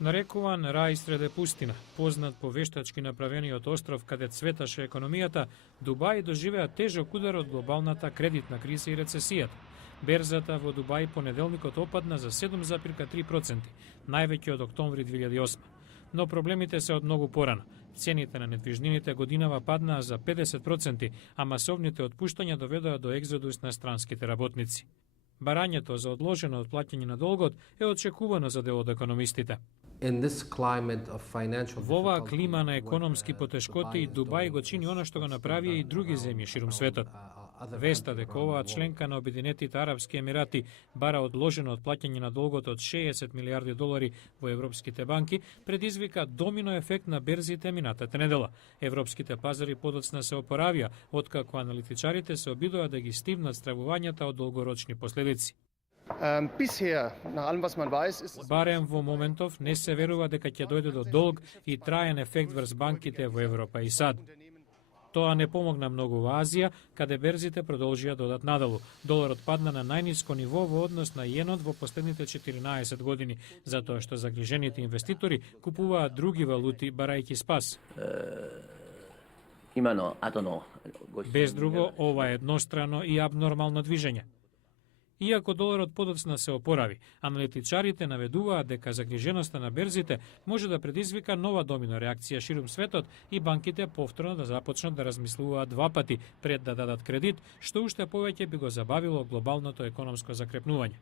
Нарекуван рај среде пустина, познат по вештачки направениот остров каде цветаше економијата, Дубај доживеа тежок удар од глобалната кредитна криза и рецесијата. Берзата во Дубај понеделникот опадна за 7,3%, највеќе од октомври 2008. Но проблемите се од многу порано. Цените на недвижнините годинава паднаа за 50%, а масовните отпуштања доведоа до екзодус на странските работници. Барањето за одложено отплаќање на долгот е очекувано за дел од економистите. Во оваа клима на економски потешкоти, Дубај го чини она што го направија и други земји ширум светот. Веста дека оваа членка на Обединетите Арапски Емирати бара одложено отплаќање на долгот од 60 милиарди долари во европските банки предизвика домино ефект на берзите минатата недела. Европските пазари подоцна се опоравија, откако аналитичарите се обидоа да ги стивнат стравувањата од долгорочни последици. Барем во моментов не се верува дека ќе дојде до долг и траен ефект врз банките во Европа и САД. Тоа не помогна многу во Азија, каде берзите продолжија да одат надолу. Доларот падна на најниско ниво во однос на јенот во последните 14 години, затоа што загрижените инвеститори купуваат други валути барајќи спас. Без друго, ова е еднострано и абнормално движење. Иако доларот подоцна се опорави, аналитичарите наведуваат дека загриженоста на берзите може да предизвика нова домино реакција ширум светот и банките повторно да започнат да размислуваат два пати пред да дадат кредит, што уште повеќе би го забавило глобалното економско закрепнување.